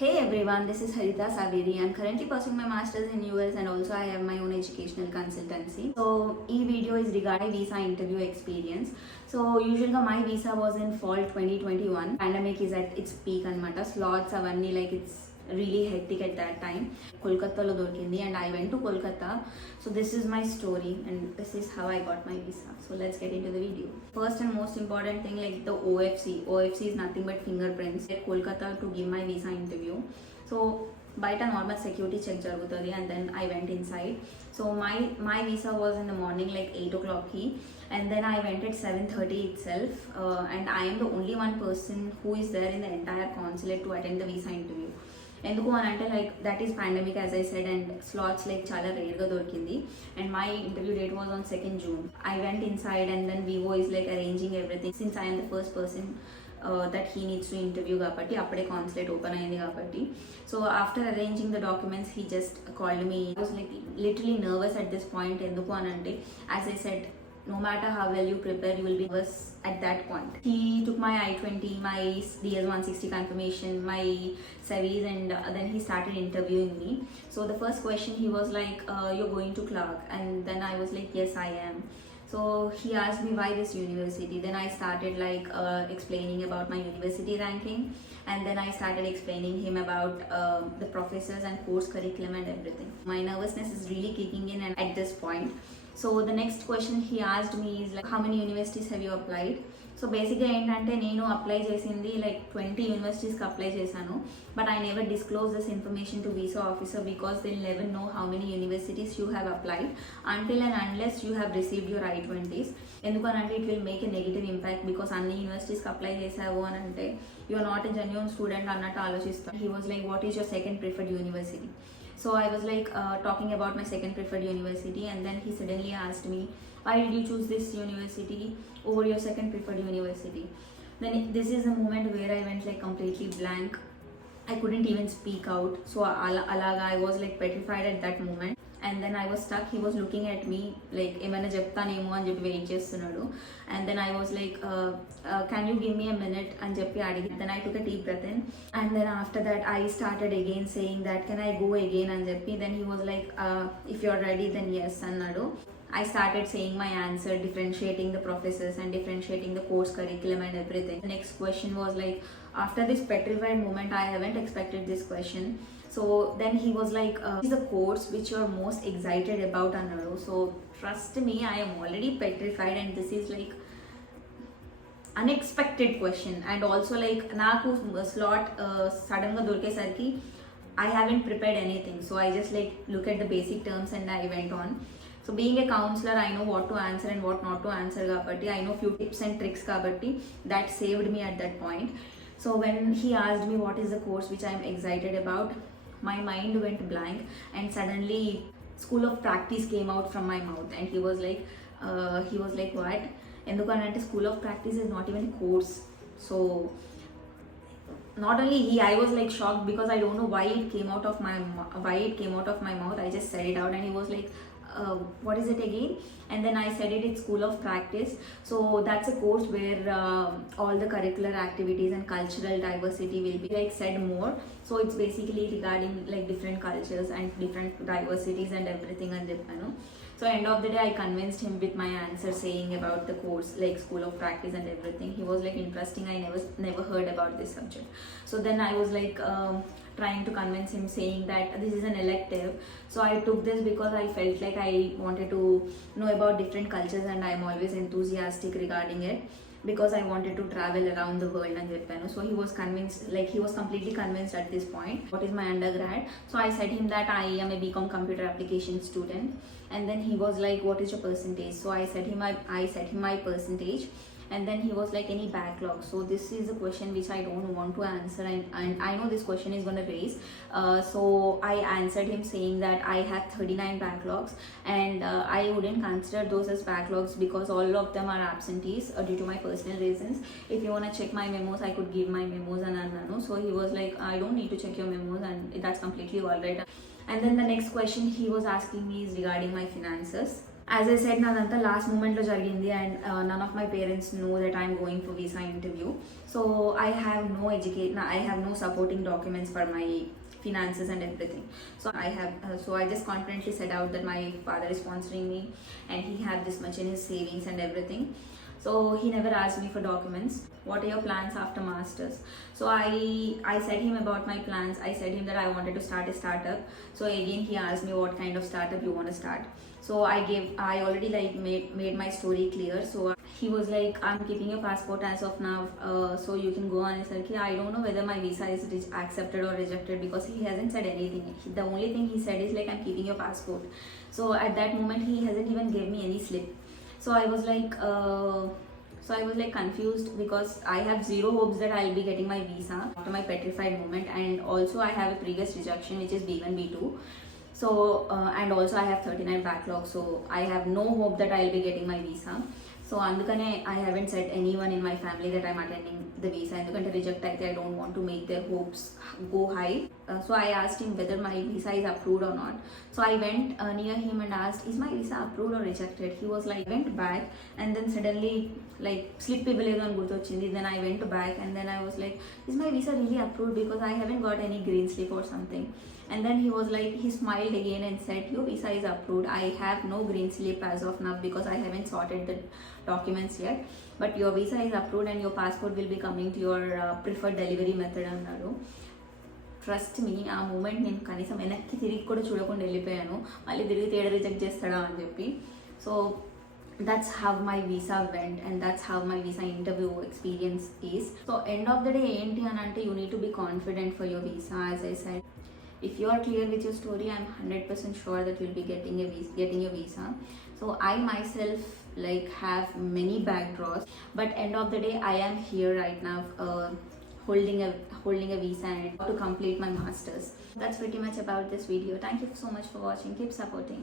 Hey everyone, this is Haritha Saviri. I'm currently pursuing my masters in US and also I have my own educational consultancy. So, this video is regarding visa interview experience. So, usually my visa was in fall 2021. Pandemic is at its peak anamata. Slots avanni like it's really hectic at that time. Kolkata lo dorkindi and I went to Kolkata. So this is my story and this is how I got my visa. So let's get into the video. First and most important thing, like the OFC. OFC is nothing but fingerprints. At Kolkata to give my visa interview. So బయట normal security check జరుగుతుంది and then I went inside so my visa was in the morning like 8 o'clockకి and then I went at 7:30 itself and I am the only one person who is there in the entire consulate to attend the visa interview. ఎందుకు అని అంటే like that is pandemic as I said and slots like చాలా రేర్గా దొరికింది and my interview date was on 2nd June. I went inside and then Vivo is like arranging everything since I am the first person that he needs to interview కాబట్టి అప్పుడే consulate open అయింది కాబట్టి so after arranging the documents he just called me. I was like literally nervous at this point. ఎందుకు అని అంటే as I said no matter how well you prepare, you will be nervous at that point. He took my I-20, my DS-160 confirmation, my series and then he started interviewing me. So the first question he was like, you're going to Clark? And then I was like, yes, I am. So he asked me why this university. Then I started like explaining about my university ranking and then I started explaining him about the professors and course curriculum and everything. My nervousness is really kicking in and at this point. So the next question he asked me is like, how many universities have you applied? So బేసిక్గా ఏంటంటే నేను apply చేసింది like 20 యూనివర్సిటీస్కి apply చేశాను but I never disclose this information to visa officer because they never know how many universities you have applied until and unless you have received your I-20s. ఎందుకనంటే it will make a negative impact because అన్ని యూనివర్సిటీస్కి apply చేసావు అని అంటే you are not a genuine student అన్నట్టు ఆలోచిస్తాను. He was like what is your second preferred university? So I was like talking about my second preferred university and then he suddenly asked me, why did you choose this university over your second preferred university? Then this is the moment where I went like completely blank. I couldn't even speak out. So alaga I was like petrified at that moment. And then I was stuck. He was looking at me like ఏమైనా చెప్తానేమో అని చెప్పి wait చేస్తున్నాడు and then I was like can you give me a minute అని చెప్పి అడిగి then I took a deep breath in and then after that I started again saying that can I go again అని చెప్పి then he was like if you're ready then yes అన్నాడు. I started saying my answer, differentiating the professors and differentiating the course curriculum and everything. The next question was like, after this petrified moment, I haven't expected this question. So then he was like, is the course which you're most excited about Anadu? So trust me, I am already petrified and this is like unexpected question. And also like, naku slot sudden ga dorke sarki, I haven't prepared anything. So I just like look at the basic terms and I went on. So being a counselor, I know what to answer and what not to answer kabatti. I know few tips and tricks kabatti. That saved me at that point. So when he asked me what is the course which I am excited about, my mind went blank and suddenly school of practice came out from my mouth and he was like what? Endukanante school of practice is not even a course. So not only I was like shocked because I don't know why it came out of my mouth. I just said it out and he was like what is it again? And then I said it's school of practice. So that's a course where all the curricular activities and cultural diversity will be like said more. So it's basically regarding like different cultures and different diversities and everything and Japan. So end of the day I convinced him with my answer saying about the course like school of practice and everything. He was like interesting, I never heard about this subject. So then I was like trying to convince him saying that this is an elective. So I took this because I felt like I wanted to know about different cultures and I am always enthusiastic regarding it because I wanted to travel around the world and Japan. So he was convinced, like he was completely convinced at this point. What is my undergrad? So I said him that I am a BCom computer application student and then he was like what is your percentage? So I said him my percentage and then he was like any backlog? So this is a question which I don't want to answer and I know this question is going to raise. So I answered him saying that I have 39 backlogs and I wouldn't consider those as backlogs because all of them are absentees due to my personal reasons. If you want to check my memos, I could give my memos and Ananu. So he was like I don't need to check your memos and that's completely alright. And then the next question he was asking me is regarding my finances. As I said, nadanతా last moment lo jarigindi, and none of my parents know that I'm going for visa interview. So I have no supporting documents for my finances and everything. So I just confidently said out that my father is sponsoring me and he had this much in his savings and everything. So he never asked me for documents. What are your plans after masters? So I said him about my plans. I said him that I wanted to start a startup. So again he asked me what kind of startup you want to start. So I already like made my story clear. So he was like, I'm keeping your passport as of now, so you can go on. I said, I don't know whether my visa is accepted or rejected because he hasn't said anything. The only thing he said is like, I'm keeping your passport. So at that moment he hasn't even given me any slip. So I was like confused because I have zero hopes that I'll be getting my visa after my petrified moment, and also I have a previous rejection which is B1 B2. So and also I have 39 backlog, so I have no hope that I'll be getting my visa. So andukane I haven't said anyone in my family that I'm attending the visa. Endukante reject aithe I don't want to make their hopes go high. So I asked him whether my visa is approved or not. So I went near him and asked, is my visa approved or rejected? He was like, went back, and then suddenly like slip iవ్వలేదు అని గుర్తొచ్చింది. Then I went back and then I was like, is my visa really approved, because I haven't got any green slip or something. And then he was like, he smiled again and said, your visa is approved. I have no green slip as of now because I haven't sorted the documents yet, but your visa is approved and your passport will be coming to your preferred delivery method అన్నారు. Trust me, ఆ moment నేను కనీసం వెనక్కి తిరిగి కూడా చూడకుండా వెళ్ళిపోయాను. మళ్ళీ తిరిగి తేడా రిజెక్ట్ చేస్తాడా అని చెప్పి. So that's how my visa went, and that's how my visa interview experience is. So end of the day enti anante, you need to be confident for your visa. As I said, if you are clear with your story, I'm 100% sure that you'll be getting your visa. So I myself like have many backdraws, but end of the day I am here right now holding a visa and to complete my masters. That's pretty much about this video. Thank you so much for watching. Keep supporting.